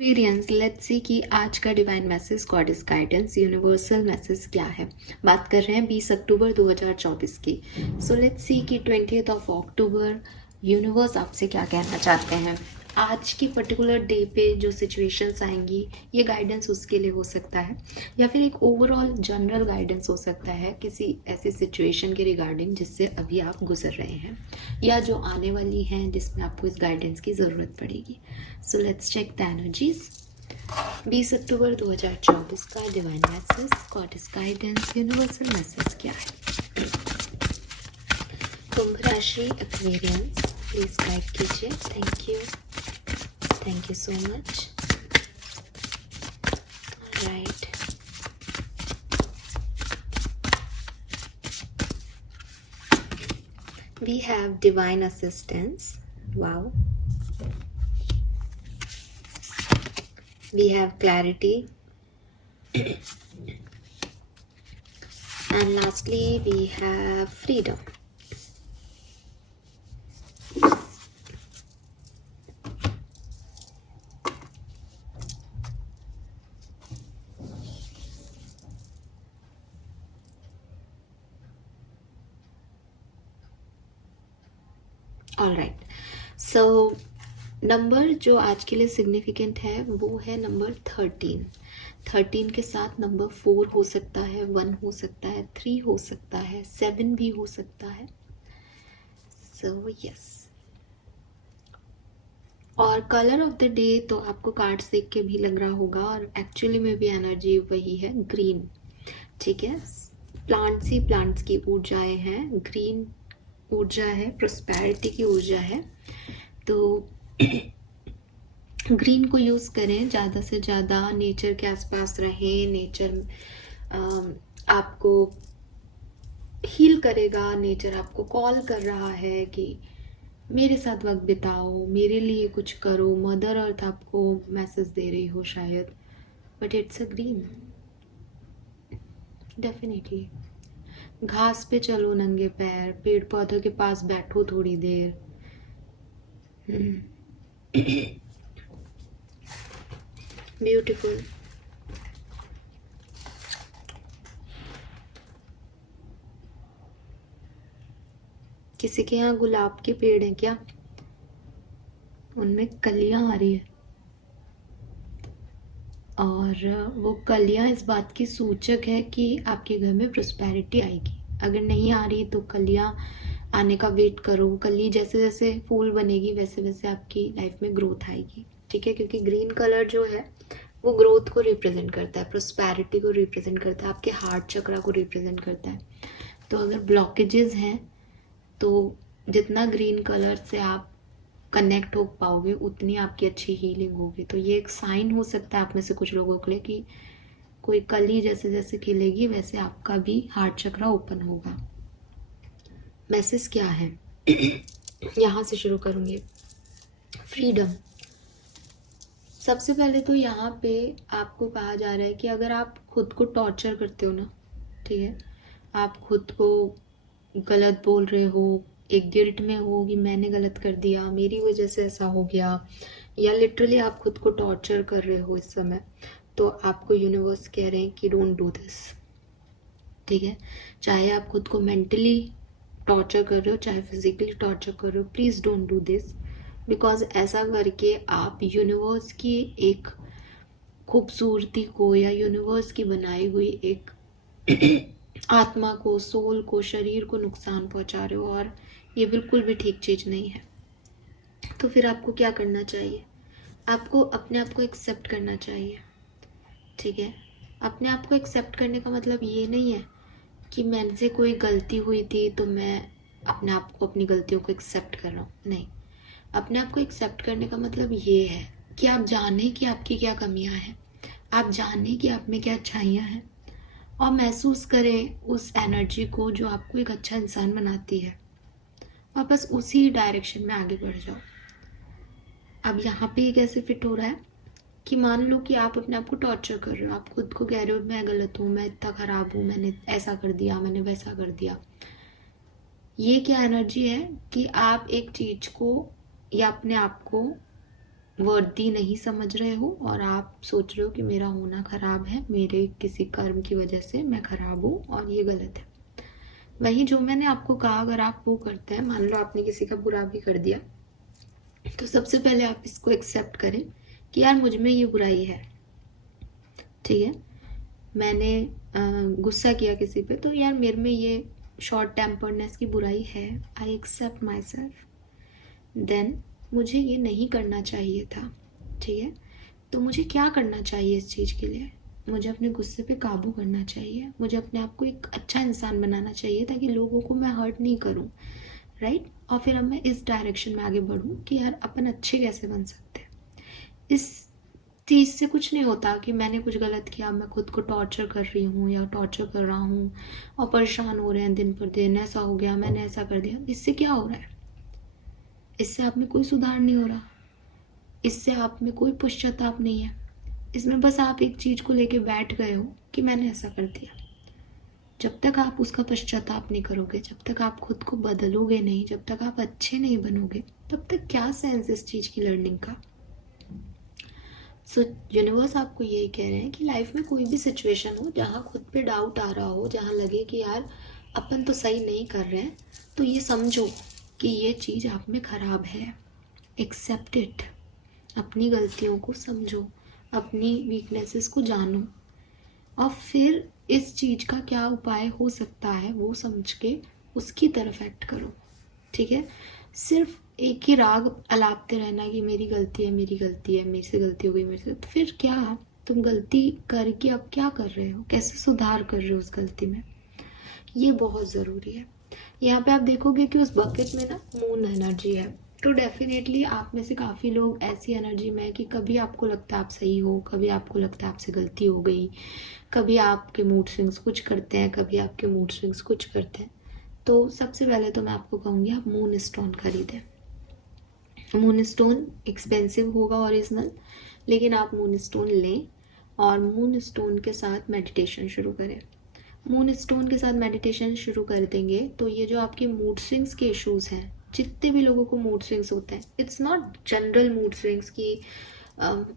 Experience let's see कि आज का divine message goddess guidance universal message क्या है। बात कर रहे हैं 20 अक्टूबर 2024 की। सो लेट्स सी कि 20th ऑफ अक्टूबर यूनिवर्स आपसे क्या कहना चाहते हैं। आज की पर्टिकुलर डे पे जो सिचुएशंस आएंगी ये गाइडेंस उसके लिए हो सकता है, या फिर एक ओवरऑल जनरल गाइडेंस हो सकता है किसी ऐसी सिचुएशन के रिगार्डिंग जिससे अभी आप गुजर रहे हैं या जो आने वाली हैं जिसमें आपको इस गाइडेंस की ज़रूरत पड़ेगी। So let's check the energies. 20 अक्टूबर 2024 का divine message goddess guidance universal message क्या है। कुंभ राशि एक्वेरियंस प्लीज गाइड कीजिए। Thank you so much. Right, we have divine assistance. Wow. We have clarity. And lastly we have freedom. All right, so number जो आज के लिए significant है वो है नंबर 13। 13 के साथ नंबर 4 हो सकता है, 1 हो सकता है, 3 हो सकता है, 7 भी हो सकता है। सो यस, और कलर ऑफ द डे तो आपको कार्ड्स देख के भी लग रहा होगा, और एक्चुअली में भी एनर्जी वही है, ग्रीन। ठीक है, प्लांट्स ही प्लांट्स की ऊर्जाएं हैं, ग्रीन ऊर्जा है, प्रोस्पेरिटी की ऊर्जा है। तो ग्रीन को यूज़ करें, ज़्यादा से ज़्यादा नेचर के आसपास रहें। नेचर आपको हील करेगा, नेचर आपको कॉल कर रहा है कि मेरे साथ वक्त बिताओ, मेरे लिए कुछ करो। मदर अर्थ आपको मैसेज दे रही हो शायद, but it's a green. Definitely घास पे चलो नंगे पैर, पेड़ पौधों के पास बैठो थोड़ी देर। ब्यूटीफुल। किसी के यहाँ गुलाब के पेड़ हैं क्या? उनमें कलियां आ रही है, और वो कलियां इस बात की सूचक है कि आपके घर में प्रोस्पेरिटी आएगी। अगर नहीं आ रही तो कलियां आने का वेट करो। कली जैसे जैसे फूल बनेगी वैसे वैसे आपकी लाइफ में ग्रोथ आएगी। ठीक है, क्योंकि ग्रीन कलर जो है वो ग्रोथ को रिप्रेजेंट करता है, प्रोस्पेरिटी को रिप्रेजेंट करता है, आपके हार्ट चक्रा को रिप्रेजेंट करता है। तो अगर ब्लॉकेजेस हैं तो जितना ग्रीन कलर से आप कनेक्ट हो पाओगे उतनी आपकी अच्छी हीलिंग होगी। तो ये एक साइन हो सकता है आप में से कुछ लोगों के लिए कि कोई कली जैसे जैसे खिलेगी वैसे आपका भी हार्ट चक्रा ओपन होगा। मैसेज क्या है यहाँ से शुरू करूँगी। फ्रीडम। सबसे पहले तो यहाँ पे आपको कहा जा रहा है कि अगर आप खुद को टॉर्चर करते हो ना, ठीक है, आप खुद को गलत बोल रहे हो, एक गिल्ट में हो कि मैंने गलत कर दिया, मेरी वजह से ऐसा हो गया, या लिटरली आप खुद को टॉर्चर कर रहे हो इस समय, तो आपको यूनिवर्स कह रहे हैं कि डोंट डू दिस। ठीक है, चाहे आप खुद को मेंटली टॉर्चर कर रहे हो चाहे फिजिकली टॉर्चर कर रहे हो, please don't do this. Because ऐसा करके आप यूनिवर्स की एक खूबसूरती को या यूनिवर्स की बनाई हुई एक आत्मा को, सोल को, शरीर को नुकसान पहुंचा रहे हो, और ये बिल्कुल भी ठीक चीज़ नहीं है। तो फिर आपको क्या करना चाहिए? आपको अपने आप को एक्सेप्ट करना चाहिए। ठीक है, अपने आप को एक्सेप्ट करने का मतलब ये नहीं है कि मुझसे कोई गलती हुई थी तो मैं अपने आप को, अपनी गलतियों को एक्सेप्ट कर रहा हूँ। नहीं, अपने आप को एक्सेप्ट करने का मतलब ये है कि आप जाने कि आपकी क्या कमियां हैं, आप जाने कि आप में क्या अच्छाइयाँ हैं, और महसूस करें उस एनर्जी को जो आपको एक अच्छा इंसान बनाती है, और बस उसी डायरेक्शन में आगे बढ़ जाओ। अब यहाँ पे ये कैसे फिट हो रहा है कि मान लो कि आप अपने आप को टॉर्चर कर रहे हो, आप खुद को कह रहे हो मैं गलत हूँ, मैं इतना ख़राब हूँ, मैंने ऐसा कर दिया, मैंने वैसा कर दिया। ये क्या एनर्जी है कि आप एक चीज़ को या अपने आप को वर्दी नहीं समझ रहे हो और आप सोच रहे हो कि मेरा होना खराब है, मेरे किसी कर्म की वजह से मैं खराब हूँ और ये गलत है। वही जो मैंने आपको कहा, अगर आप वो करते हैं, मान लो आपने किसी का बुरा भी कर दिया, तो सबसे पहले आप इसको एक्सेप्ट करें कि यार मुझ में ये बुराई है, ठीक है। मैंने गुस्सा किया किसी पे, तो यार मेरे में ये शॉर्ट टेम्पर्डनेस की बुराई है, I accept myself. Then मुझे ये नहीं करना चाहिए था, ठीक है। तो मुझे क्या करना चाहिए इस चीज़ के लिए? मुझे अपने गुस्से पे काबू करना चाहिए, मुझे अपने आप को एक अच्छा इंसान बनाना चाहिए ताकि लोगों को मैं हर्ट नहीं करूं, राइट। और फिर अब मैं इस डायरेक्शन में आगे बढ़ूं कि यार अपन अच्छे कैसे बन सकते हैं। इस चीज़ से कुछ नहीं होता कि मैंने कुछ गलत किया, मैं खुद को टॉर्चर कर रही हूँ या टॉर्चर कर रहा हूँ और परेशान हो रहे हैं दिन पर दिन, ऐसा हो गया, मैंने ऐसा कर दिया। इससे क्या हो रहा है? इससे आप में कोई सुधार नहीं हो रहा, इससे आप में कोई पश्चाताप नहीं है। इसमें बस आप एक चीज़ को लेके बैठ गए हो कि मैंने ऐसा कर दिया। जब तक आप उसका पश्चाताप नहीं करोगे, जब तक आप खुद को बदलोगे नहीं, जब तक आप अच्छे नहीं बनोगे, तब तक क्या सेंस इस चीज़ की लर्निंग का। सो यूनिवर्स आपको यही कह रहे हैं कि लाइफ में कोई भी सिचुएशन हो जहाँ खुद पे डाउट आ रहा हो, जहाँ लगे कि यार अपन तो सही नहीं कर रहे हैं, तो ये समझो कि ये चीज़ आप में ख़राब है। Accept it. अपनी गलतियों को समझो, अपनी वीकनेसेस को जानो और फिर इस चीज़ का क्या उपाय हो सकता है वो समझ के उसकी तरफ एक्ट करो, ठीक है। सिर्फ एक ही राग अलापते रहना कि मेरी गलती है, मेरी गलती है, मेरे से गलती हो गई, मेरे से, तो फिर क्या तुम गलती करके अब क्या कर रहे हो, कैसे सुधार कर रहे हो उस गलती में, ये बहुत ज़रूरी है। यहाँ पे आप देखोगे कि उस बकेट में ना मून एनर्जी है, तो डेफिनेटली आप में से काफ़ी लोग ऐसी एनर्जी में है कि कभी आपको लगता है आप सही हो, कभी आपको लगता है आपसे गलती हो गई, कभी आपके मूड स्विंग्स कुछ करते हैं, कभी आपके मूड स्विंग्स कुछ करते हैं। तो सबसे पहले तो मैं आपको कहूँगी आप मून स्टोन खरीदें। मून स्टोन एक्सपेंसिव होगा ओरिजिनल, लेकिन आप मून स्टोन लें और मून स्टोन के साथ मेडिटेशन शुरू करें। मून स्टोन के साथ मेडिटेशन शुरू कर देंगे तो ये जो आपके मूड स्विंग्स के इश्यूज हैं, जितने भी लोगों को मूड स्विंग्स होते हैं, it's not general mood swings की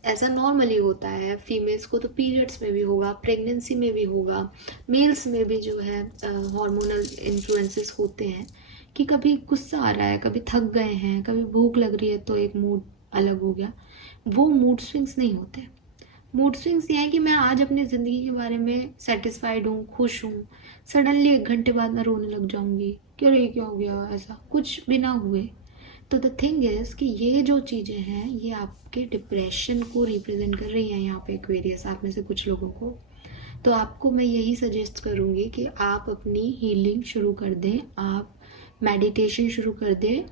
ऐसा नॉर्मली होता है। फीमेल्स को तो पीरियड्स में भी होगा, प्रेगनेंसी में भी होगा, मेल्स में भी जो है हार्मोनल इन्फ्लुएंसेस होते हैं कि कभी गुस्सा आ रहा है, कभी थक गए हैं, कभी भूख लग रही है तो एक मूड अलग हो गया। वो मूड स्विंग्स नहीं होते। मूड स्विंग्स ये है कि मैं आज अपनी ज़िंदगी के बारे में सेटिस्फाइड हूँ, खुश हूँ, सडनली 1 घंटे बाद मैं रोने लग जाऊँगी कि अरे क्या हो गया, ऐसा कुछ भी ना हुए। तो द थिंग इज़ कि ये जो चीज़ें हैं ये आपके डिप्रेशन को रिप्रेजेंट कर रही हैं यहाँ पे एक्वेरियस, आप में से कुछ लोगों को। तो आपको मैं यही सजेस्ट करूँगी कि आप अपनी हीलिंग शुरू कर दें, आप मेडिटेशन शुरू कर दें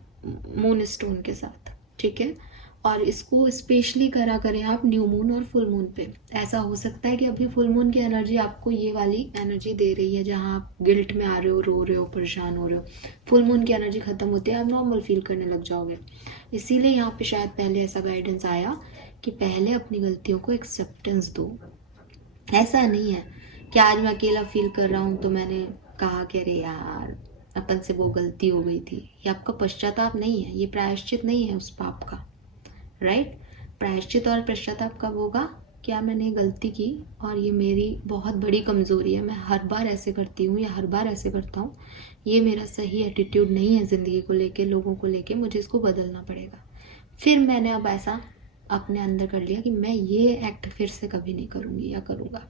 मून स्टोन के साथ, ठीक है। और इसको स्पेशली करा करें आप न्यू मून और फुल मून पे। ऐसा हो सकता है कि अभी फुल मून की एनर्जी आपको ये वाली एनर्जी दे रही है जहाँ आप गिल्ट में आ रहे हो, रो रहे हो, परेशान हो रहे हो। फुल मून की एनर्जी खत्म होती है, आप नॉर्मल फील करने लग जाओगे। इसीलिए यहाँ पे शायद पहले ऐसा गाइडेंस आया कि पहले अपनी गलतियों को एक्सेप्टेंस दो। ऐसा नहीं है कि आज मैं अकेला फील कर रहा हूँ तो मैंने कहा कि अरे यार अपन से वो गलती हो गई थी। ये आपका पश्चाताप नहीं है, ये प्रायश्चित नहीं है उस पाप का, राइट। प्रायश्चित और पश्चाताप कब होगा? क्या मैंने गलती की और ये मेरी बहुत बड़ी कमज़ोरी है, मैं हर बार ऐसे करती हूँ या हर बार ऐसे करता हूँ, ये मेरा सही एटीट्यूड नहीं है ज़िंदगी को लेके, लोगों को लेके, मुझे इसको बदलना पड़ेगा। फिर मैंने अब ऐसा अपने अंदर कर लिया कि मैं ये एक्ट फिर से कभी नहीं करूँगी या करूँगा।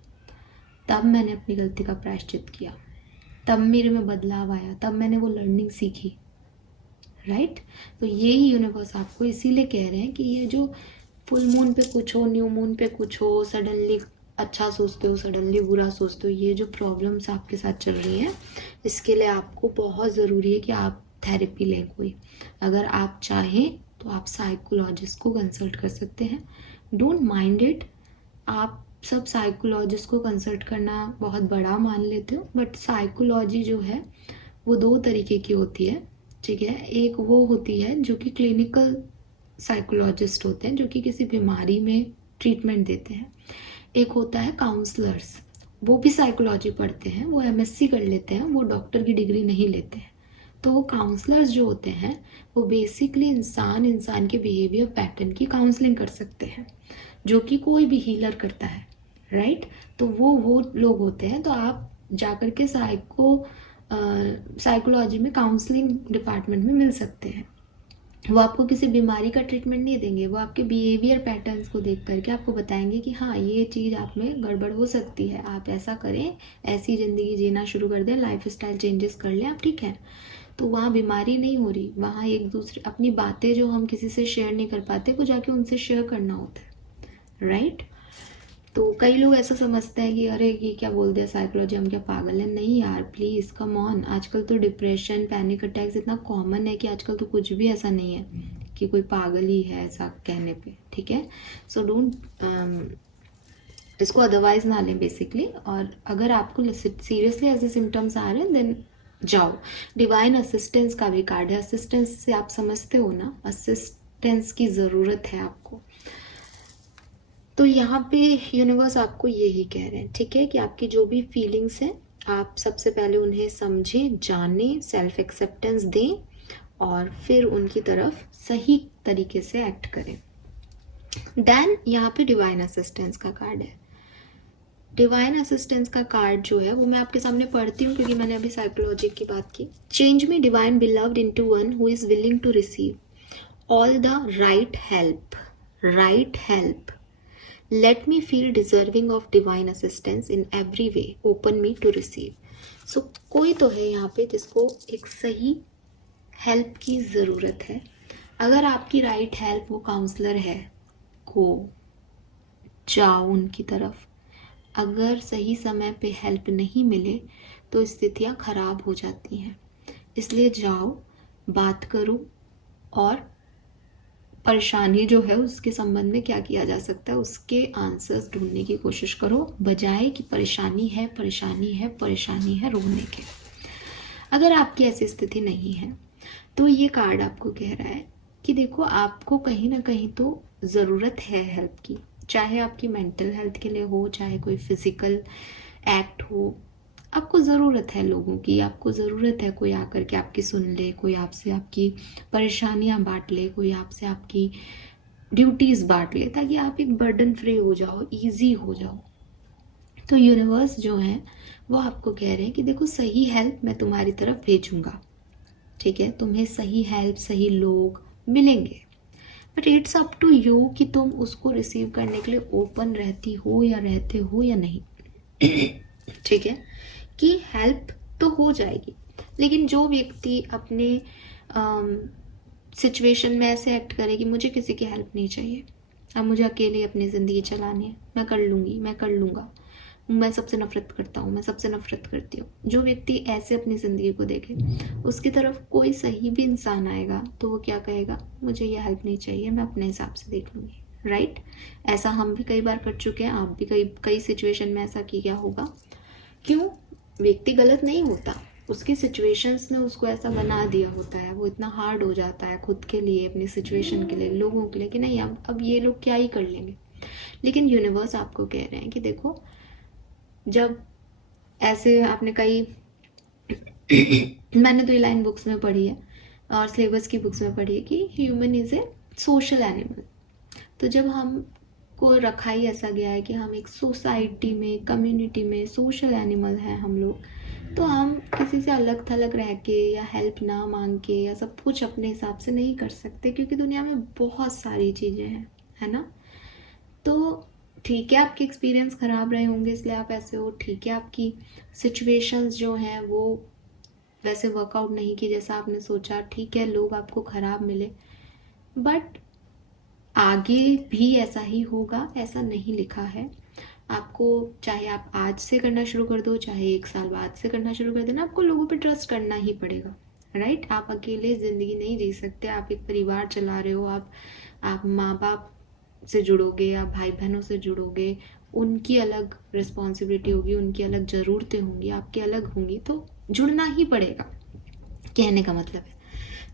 तब मैंने अपनी गलती का प्रायश्चित किया, तब मेरे में बदलाव आया, तब मैंने वो लर्निंग सीखी, राइट। तो यही यूनिवर्स आपको इसीलिए कह रहे हैं कि ये जो फुल मून पे कुछ हो, न्यू मून पे कुछ हो, सडनली अच्छा सोचते हो, सडनली बुरा सोचते हो, ये जो प्रॉब्लम्स आपके साथ चल रही हैं, इसके लिए आपको बहुत ज़रूरी है कि आप थेरेपी लें कोई। अगर आप चाहें तो आप साइकोलॉजिस्ट को कंसल्ट कर सकते हैं, डोंट माइंड इट। आप सब साइकोलॉजिस्ट को कंसल्ट करना बहुत बड़ा मान लेते हो, बट साइकोलॉजी जो है वो 2 तरीके की होती है, ठीक है। एक वो होती है जो कि क्लिनिकल साइकोलॉजिस्ट होते हैं, जो कि किसी बीमारी में ट्रीटमेंट देते हैं। एक होता है काउंसलर्स, वो भी साइकोलॉजी पढ़ते हैं, वो एमएससी कर लेते हैं, वो डॉक्टर की डिग्री नहीं लेते हैं, तो काउंसलर्स जो होते हैं वो बेसिकली इंसान के बिहेवियर पैटर्न की काउंसलिंग कर सकते हैं, जो कि कोई भी हीलर करता है, राइट। तो वो लोग होते हैं। तो आप जाकर के साइकोलॉजी में काउंसलिंग डिपार्टमेंट में मिल सकते हैं। वो आपको किसी बीमारी का ट्रीटमेंट नहीं देंगे, वो आपके बिहेवियर पैटर्न्स को देख करके आपको बताएंगे कि हाँ ये चीज़ आप में गड़बड़ हो सकती है, आप ऐसा करें, ऐसी ज़िंदगी जीना शुरू कर दें, लाइफ स्टाइल चेंजेस कर लें, आप ठीक है। तो वहाँ बीमारी नहीं हो रही, वहाँ एक दूसरे अपनी बातें जो हम किसी से शेयर नहीं कर पाते वो जाके उनसे शेयर करना होता है, राइट। तो कई लोग ऐसा समझते हैं कि अरे ये क्या बोल दिया साइकोलॉजी, हम क्या पागल हैं। नहीं यार, प्लीज़ कम ऑन। आजकल तो डिप्रेशन, पैनिक अटैक्स इतना कॉमन है कि आजकल तो कुछ भी ऐसा नहीं है कि कोई पागल ही है ऐसा कहने पे, ठीक है। सो डोंट इसको अदरवाइज ना लें बेसिकली। और अगर आपको सीरियसली ऐसे सिम्टम्स आ रहे हैं देन जाओ। डिवाइन असिस्टेंस का भी कार्ड है। असिस्टेंस से आप समझते हो ना, असिस्टेंस की ज़रूरत है आपको। तो यहाँ पे यूनिवर्स आपको यही कह रहे हैं, ठीक है, कि आपकी जो भी फीलिंग्स हैं आप सबसे पहले उन्हें समझें, जानें, सेल्फ एक्सेप्टेंस दें और फिर उनकी तरफ सही तरीके से एक्ट करें। देन यहाँ पे डिवाइन असिस्टेंस का कार्ड है। डिवाइन असिस्टेंस का कार्ड जो है वो मैं आपके सामने पढ़ती हूँ क्योंकि मैंने अभी साइकोलॉजी की बात की। Change me divine beloved into one who is willing to receive all the right help. Let me feel deserving of divine assistance in every way. Open me to receive. So कोई तो है यहाँ पे जिसको एक सही हेल्प की ज़रूरत है। अगर आपकी राइट हेल्प वो काउंसलर है, को जाओ उनकी तरफ। अगर सही समय पे हेल्प नहीं मिले तो स्थितियाँ खराब हो जाती हैं, इसलिए जाओ, बात करो और परेशानी जो है उसके संबंध में क्या किया जा सकता है उसके आंसर्स ढूंढने की कोशिश करो, बजाय कि परेशानी है रोने के। अगर आपकी ऐसी स्थिति नहीं है तो ये कार्ड आपको कह रहा है कि देखो आपको कहीं ना कहीं तो ज़रूरत है हेल्प की, चाहे आपकी मेंटल हेल्थ के लिए हो, चाहे कोई फिजिकल एक्ट हो। आपको ज़रूरत है लोगों की, आपको ज़रूरत है कोई आकर के आपकी सुन ले, कोई आपसे आपकी परेशानियां बांट ले, कोई आपसे आपकी ड्यूटीज़ बांट ले, ताकि आप एक बर्डन फ्री हो जाओ, इजी हो जाओ। तो यूनिवर्स जो है वो आपको कह रहे हैं कि देखो सही हेल्प मैं तुम्हारी तरफ भेजूंगा, ठीक है, तुम्हें सही हेल्प, सही लोग मिलेंगे, but it's up to you कि तुम उसको रिसीव करने के लिए ओपन रहती हो या रहते हो या नहीं। ठीक है, कि हेल्प तो हो जाएगी, लेकिन जो व्यक्ति अपने सिचुएशन में ऐसे एक्ट करे कि मुझे किसी की हेल्प नहीं चाहिए, अब मुझे अकेले अपनी ज़िंदगी चलानी है, मैं कर लूँगी, मैं कर लूँगा, मैं सबसे नफरत करता हूँ, मैं सबसे नफरत करती हूँ, जो व्यक्ति ऐसे अपनी ज़िंदगी को देखे, उसकी तरफ कोई सही भी इंसान आएगा तो वो क्या कहेगा, मुझे ये हेल्प नहीं चाहिए, मैं अपने हिसाब से देख लूँगी, राइट। ऐसा हम भी कई बार कर चुके हैं, आप भी कई सिचुएशन में ऐसा किया होगा। क्यों? व्यक्ति गलत नहीं होता, उसकी सिचुएशंस ने उसको ऐसा बना दिया होता है, वो इतना हार्ड हो जाता है खुद के लिए, अपनी सिचुएशन के लिए, लोगों के लिए, कि नहीं अब ये लोग क्या ही कर लेंगे। लेकिन यूनिवर्स आपको कह रहे हैं कि देखो, जब ऐसे आपने कई मैंने तो ये लाइन बुक्स में पढ़ी है और सिलेबस की बुक्स में पढ़ी है कि human is a social animal. तो जब हम को रखा ही ऐसा गया है कि हम एक सोसाइटी में, कम्युनिटी में सोशल एनिमल हैं हम लोग, तो हम किसी से अलग थलग रह के या हेल्प ना मांग के या सब कुछ अपने हिसाब से नहीं कर सकते, क्योंकि दुनिया में बहुत सारी चीज़ें हैं, है ना। तो ठीक है, आपके एक्सपीरियंस ख़राब रहे होंगे इसलिए आप ऐसे हो, ठीक है, आपकी सिचुएशंस जो हैं वो वैसे वर्कआउट नहीं की जैसा आपने सोचा, ठीक है, लोग आपको ख़राब मिले, बट आगे भी ऐसा ही होगा, ऐसा नहीं लिखा है। आपको चाहे आप आज से करना शुरू कर दो, चाहे 1 साल बाद से करना शुरू कर देना, आपको लोगों पे ट्रस्ट करना ही पड़ेगा, राइट। आप अकेले ज़िंदगी नहीं जी सकते, आप एक परिवार चला रहे हो, आप माँ बाप से जुड़ोगे, आप भाई बहनों से जुड़ोगे, उनकी अलग रिस्पॉन्सिबिलिटी होगी, उनकी अलग ज़रूरतें होंगी, आपकी अलग होंगी, तो जुड़ना ही पड़ेगा, कहने का मतलब है।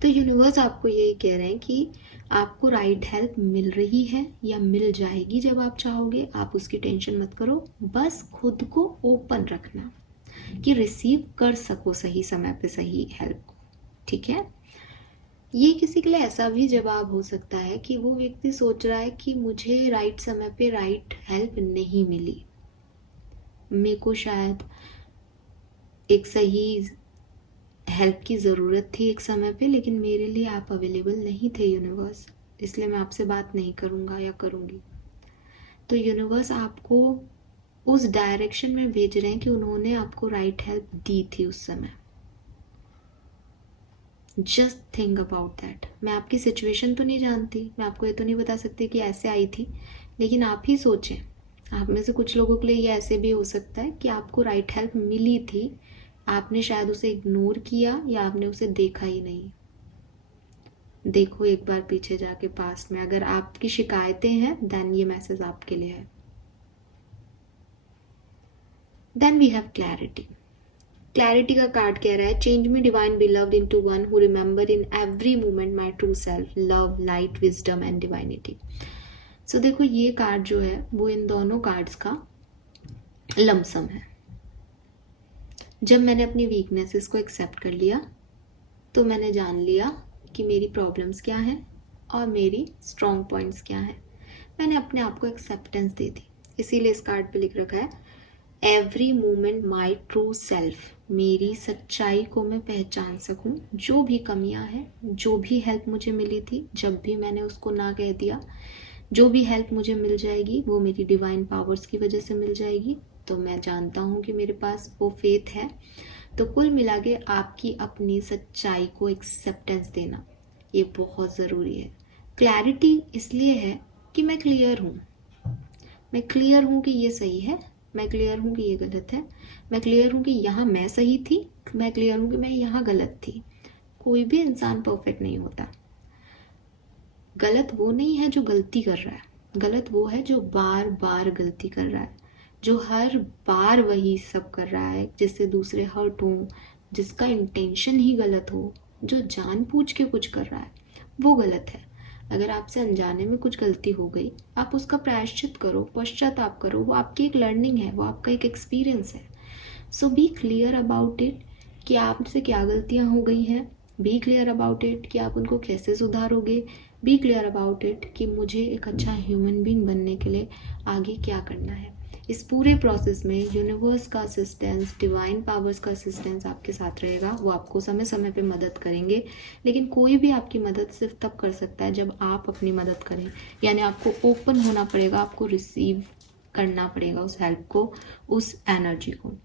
तो यूनिवर्स आपको यही कह रहे हैं कि आपको राइट हेल्प मिल रही है या मिल जाएगी जब आप चाहोगे, आप उसकी टेंशन मत करो, बस खुद को ओपन रखना कि रिसीव कर सको सही समय पे सही हेल्प को, ठीक है। ये किसी के लिए ऐसा भी जवाब हो सकता है कि वो व्यक्ति सोच रहा है कि मुझे राइट समय पे राइट हेल्प नहीं मिली, मेरे को शायद एक सही हेल्प की ज़रूरत थी एक समय पे, लेकिन मेरे लिए आप अवेलेबल नहीं थे यूनिवर्स, इसलिए मैं आपसे बात नहीं करूँगा या करूँगी। तो यूनिवर्स आपको उस डायरेक्शन में भेज रहे हैं कि उन्होंने आपको राइट हेल्प दी थी उस समय। Just think about that. मैं आपकी सिचुएशन तो नहीं जानती, मैं आपको ये तो नहीं बता सकती कि ऐसे आई थी, लेकिन आप ही सोचें। आप में से कुछ लोगों के लिए ये ऐसे भी हो सकता है कि आपको राइट हेल्प मिली थी, आपने शायद उसे इग्नोर किया या आपने उसे देखा ही नहीं। देखो एक बार पीछे जाके पास्ट में, अगर आपकी शिकायतें हैं देन ये मैसेज आपके लिए है। Then we have clarity. Clarity का कार्ड कह रहा है, change me divine beloved into one who remember in every moment my true self, love, light, wisdom and divinity. So देखो ये कार्ड जो है वो इन दोनों कार्ड्स का लमसम है। जब मैंने अपनी वीकनेसेस को एक्सेप्ट कर लिया तो मैंने जान लिया कि मेरी प्रॉब्लम्स क्या हैं और मेरी स्ट्रॉन्ग पॉइंट्स क्या हैं। मैंने अपने आप को एक्सेप्टेंस दे दी। इसीलिए इस कार्ड पे लिख रखा है, every moment my true self, मेरी सच्चाई को मैं पहचान सकूं, जो भी कमियां हैं, जो भी हेल्प मुझे मिली थी, जब भी मैंने उसको ना कह दिया, जो भी हेल्प मुझे मिल जाएगी वो मेरी डिवाइन पावर्स की वजह से मिल जाएगी। तो मैं जानता हूँ कि मेरे पास वो फेथ है। तो कुल मिला के आपकी अपनी सच्चाई को एक्सेप्टेंस देना ये बहुत ज़रूरी है। क्लैरिटी इसलिए है कि मैं क्लियर हूँ, मैं क्लियर हूँ कि ये सही है, मैं क्लियर हूँ कि ये गलत है, मैं क्लियर हूँ कि यहाँ मैं सही थी, मैं क्लियर हूँ कि मैं यहाँ गलत थी। कोई भी इंसान परफेक्ट नहीं होता। गलत वो नहीं है जो गलती कर रहा है, गलत वो है जो बार बार गलती कर रहा है, जो हर बार वही सब कर रहा है जिससे दूसरे हर्ट हो, जिसका इंटेंशन ही गलत हो, जो जानबूझ के कुछ कर रहा है वो गलत है। अगर आपसे अनजाने में कुछ गलती हो गई, आप उसका प्रायश्चित करो, पश्चाताप करो, वो आपकी एक लर्निंग है, वो आपका एक एक्सपीरियंस है। सो बी क्लियर अबाउट इट कि आपसे क्या गलतियां हो गई हैं, बी क्लियर अबाउट इट कि आप उनको कैसे सुधारोगे, बी क्लियर अबाउट इट कि मुझे एक अच्छा ह्यूमन बीइंग बनने के लिए आगे क्या करना है। इस पूरे प्रोसेस में यूनिवर्स का असिस्टेंस, डिवाइन पावर्स का असिस्टेंस आपके साथ रहेगा। वो आपको समय समय पे मदद करेंगे, लेकिन कोई भी आपकी मदद सिर्फ तब कर सकता है जब आप अपनी मदद करें। यानी आपको ओपन होना पड़ेगा, आपको रिसीव करना पड़ेगा उस हेल्प को, उस एनर्जी को।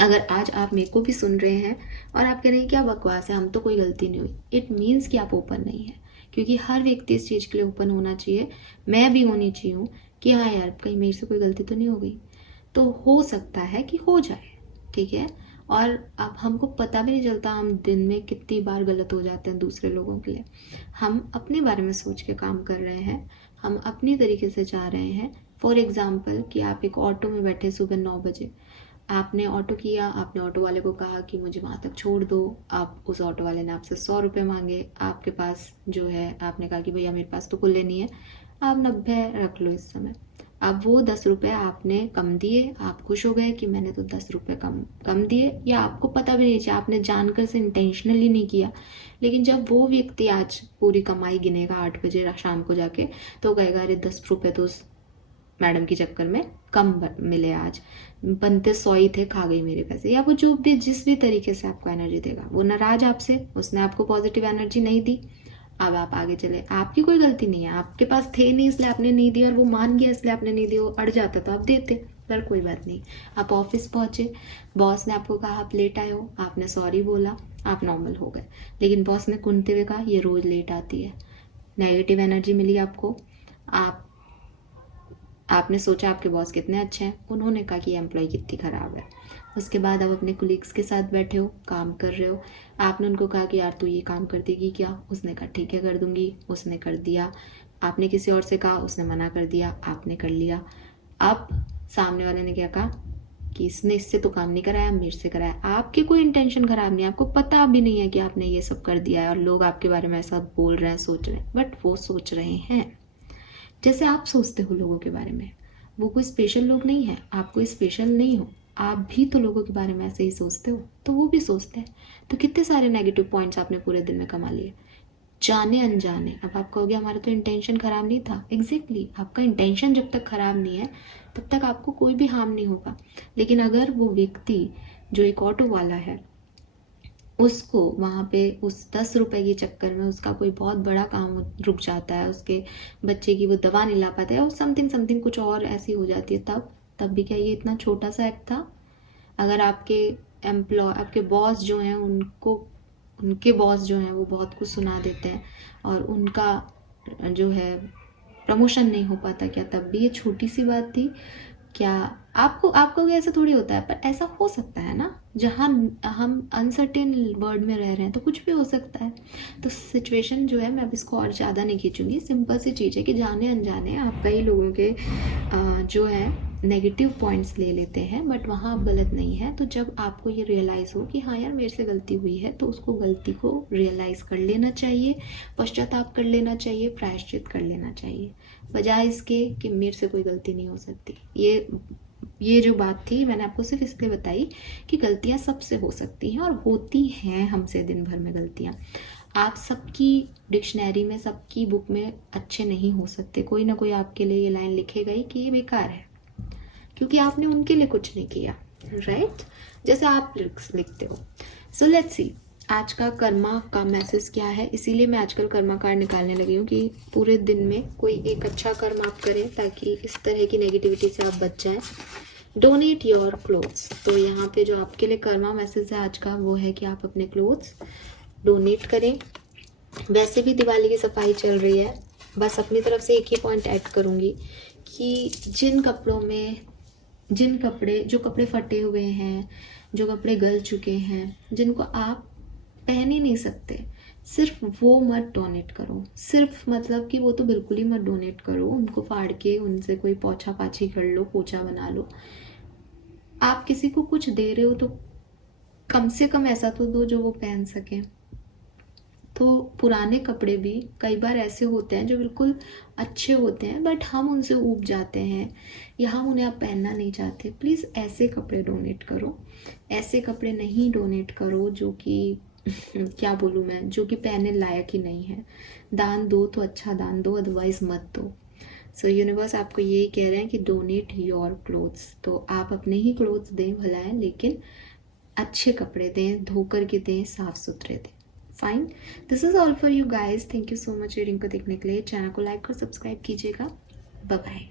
अगर आज आप मेरे को भी सुन रहे हैं और आप कह रहे हैं क्या बकवास है, हम तो कोई गलती नहीं हुई, इट मीन्स कि आप ओपन नहीं है। क्योंकि हर व्यक्ति इस चीज़ के लिए ओपन होना चाहिए, मैं भी होनी चाहिए कि हाँ यार कहीं मेरे से कोई गलती तो नहीं हो गई। तो हो सकता है कि हो जाए, ठीक है। और अब हमको पता भी नहीं चलता हम दिन में कितनी बार गलत हो जाते हैं दूसरे लोगों के लिए। हम अपने बारे में सोच के काम कर रहे हैं, हम अपनी तरीके से जा रहे हैं। फॉर एग्जाम्पल कि आप एक ऑटो में बैठे सुबह 9 बजे, आपने ऑटो किया, आपने ऑटो वाले को कहा कि मुझे वहाँ तक छोड़ दो। आप उस ऑटो वाले ने आपसे 100 रुपये मांगे, आपके पास जो है आपने कहा कि भैया मेरे पास तो खुले नहीं है, आप 90 रख लो इस समय। अब वो 10 रुपये आपने कम दिए, आप खुश हो गए कि मैंने तो 10 रुपये कम दिए, या आपको पता भी नहीं चला, आपने जानकर से इंटेंशनली नहीं किया। लेकिन जब वो व्यक्ति आज पूरी कमाई गिनेगा 8 बजे शाम को जाके, तो कहेगा अरे 10 रुपये तो उस मैडम के चक्कर में कम मिले, आज बनते 100 ही थे, खा गई मेरे पैसे। या वो जो भी जिस भी तरीके से आपको एनर्जी देगा, वो नाराज आपसे, उसने आपको पॉजिटिव एनर्जी नहीं दी। अब आप आगे चले, आपकी कोई गलती नहीं है, आपके पास थे नहीं इसलिए आपने नहीं दिया, और वो मान गया इसलिए आपने नहीं दिया। अड़ जाता तो आप देते, पर कोई बात नहीं। आप ऑफिस पहुंचे, बॉस ने आपको कहा आप लेट आए हो, आपने सॉरी बोला, आप नॉर्मल हो गए। लेकिन बॉस ने कुंते हुए कहा ये रोज लेट आती है, नेगेटिव एनर्जी मिली आपको। आपने सोचा आपके बॉस कितने अच्छे हैं, उन्होंने कहा कि एम्प्लॉय कितनी ख़राब है। उसके बाद आप अपने कोलीग्स के साथ बैठे हो, काम कर रहे हो, आपने उनको कहा कि यार तू ये काम कर देगी क्या, उसने कहा ठीक है कर दूंगी, उसने कर दिया। आपने किसी और से कहा, उसने मना कर दिया, आपने कर लिया। अब सामने वाले ने क्या कहा कि इसने इससे तो काम नहीं कराया, मेरे से कराया। आपकी कोई इंटेंशन खराब नहीं है, आपको पता भी नहीं है कि आपने ये सब कर दिया है, और लोग आपके बारे में ऐसा बोल रहे हैं, सोच रहे हैं, बट वो सोच रहे हैं जैसे आप सोचते हो लोगों के बारे में। वो कोई स्पेशल लोग नहीं है, आप कोई स्पेशल नहीं हो, आप भी तो लोगों के बारे में ऐसे ही सोचते हो, तो वो भी सोचते हैं। तो कितने सारे नेगेटिव पॉइंट्स आपने पूरे दिन में कमा लिए, जाने अनजाने। अब आप कहोगे हमारा तो इंटेंशन ख़राब नहीं था। एग्जैक्टली, आपका इंटेंशन जब तक ख़राब नहीं है तब तक आपको कोई भी हार्म नहीं होगा। लेकिन अगर वो व्यक्ति जो एक ऑटो वाला है, उसको वहाँ पे उस 10 रुपए के चक्कर में उसका कोई बहुत बड़ा काम रुक जाता है, उसके बच्चे की वो दवा नहीं ला पाता है, और समथिंग समथिंग कुछ और ऐसी हो जाती है, तब भी क्या ये इतना छोटा सा एक्ट था? अगर आपके आपके बॉस जो हैं उनके बॉस जो हैं वो बहुत कुछ सुना देते हैं और उनका जो है प्रमोशन नहीं हो पाता, क्या तब भी ये छोटी सी बात थी? क्या आपको ऐसा थोड़ी होता है, पर ऐसा हो सकता है ना, जहाँ हम अनसर्टेन वर्ड में रह रहे हैं तो कुछ भी हो सकता है। तो सिचुएशन जो है, मैं अब इसको और ज़्यादा नहीं खींचूंगी, सिंपल सी चीज़ है कि जाने अनजाने आप कई लोगों के जो है नेगेटिव पॉइंट्स ले लेते हैं, बट वहाँ आप गलत नहीं है। तो जब आपको ये रियलाइज़ हो कि हाँ यार मेरे से गलती हुई है, तो उसको गलती को रियलाइज़ कर लेना चाहिए, पश्चाताप कर लेना चाहिए, प्रायश्चित कर लेना चाहिए, बजाय इसके कि मेरे से कोई गलती नहीं हो सकती। ये जो बात थी मैंने आपको सिर्फ इसलिए बताई कि गलतियाँ सबसे हो सकती हैं और होती हैं हमसे दिन भर में गलतियाँ। आप सबकी डिक्शनरी में, सबकी बुक में अच्छे नहीं हो सकते। कोई ना कोई आपके लिए ये लाइन लिखेगा ही कि ये बेकार है, क्योंकि आपने उनके लिए कुछ नहीं किया, राइट? जैसे आप लिखते हो। सो लेट्स सी आज का कर्मा का मैसेज क्या है। इसीलिए मैं आजकल कर्मा कार्ड निकालने लगी हूँ कि पूरे दिन में कोई एक अच्छा कर्म आप करें, ताकि इस तरह की नेगेटिविटी से आप बच जाएं। Donate your clothes. तो यहाँ पे जो आपके लिए कर्मा मैसेज है आज का, वो है कि आप अपने क्लोथ्स डोनेट करें। वैसे भी दिवाली की सफाई चल रही है, बस अपनी तरफ से एक ही पॉइंट ऐड करूँगी कि जो कपड़े फटे हुए हैं, जो कपड़े गल चुके हैं, जिनको आप पहन ही नहीं सकते, सिर्फ वो मत डोनेट करो। सिर्फ मतलब कि वो तो बिल्कुल ही मत डोनेट करो, उनको फाड़ के उनसे कोई पोछा पाछी कर लो, पोछा बना लो। आप किसी को कुछ दे रहे हो तो कम से कम ऐसा तो दो जो वो पहन सके। तो पुराने कपड़े भी कई बार ऐसे होते हैं जो बिल्कुल अच्छे होते हैं, बट हम उनसे ऊब जाते हैं या हम उन्हें आप पहनना नहीं चाहते। प्लीज़ ऐसे कपड़े डोनेट करो। ऐसे कपड़े नहीं डोनेट करो जो कि क्या बोलूँ मैं, जो कि पहनने लायक ही नहीं है। दान दो तो अच्छा दान दो, अदरवाइज मत दो। सो यूनिवर्स आपको यही कह रहे हैं कि डोनेट योर क्लोथ्स। तो आप अपने ही क्लोथ्स दें भला है, लेकिन अच्छे कपड़े दें, धोकर के दें, साफ सुथरे दें। Fine, this is all for you guys. Thank you so much reading को देखने के लिए। चैनल को लाइक और सब्सक्राइब कीजिएगा। Bye bye.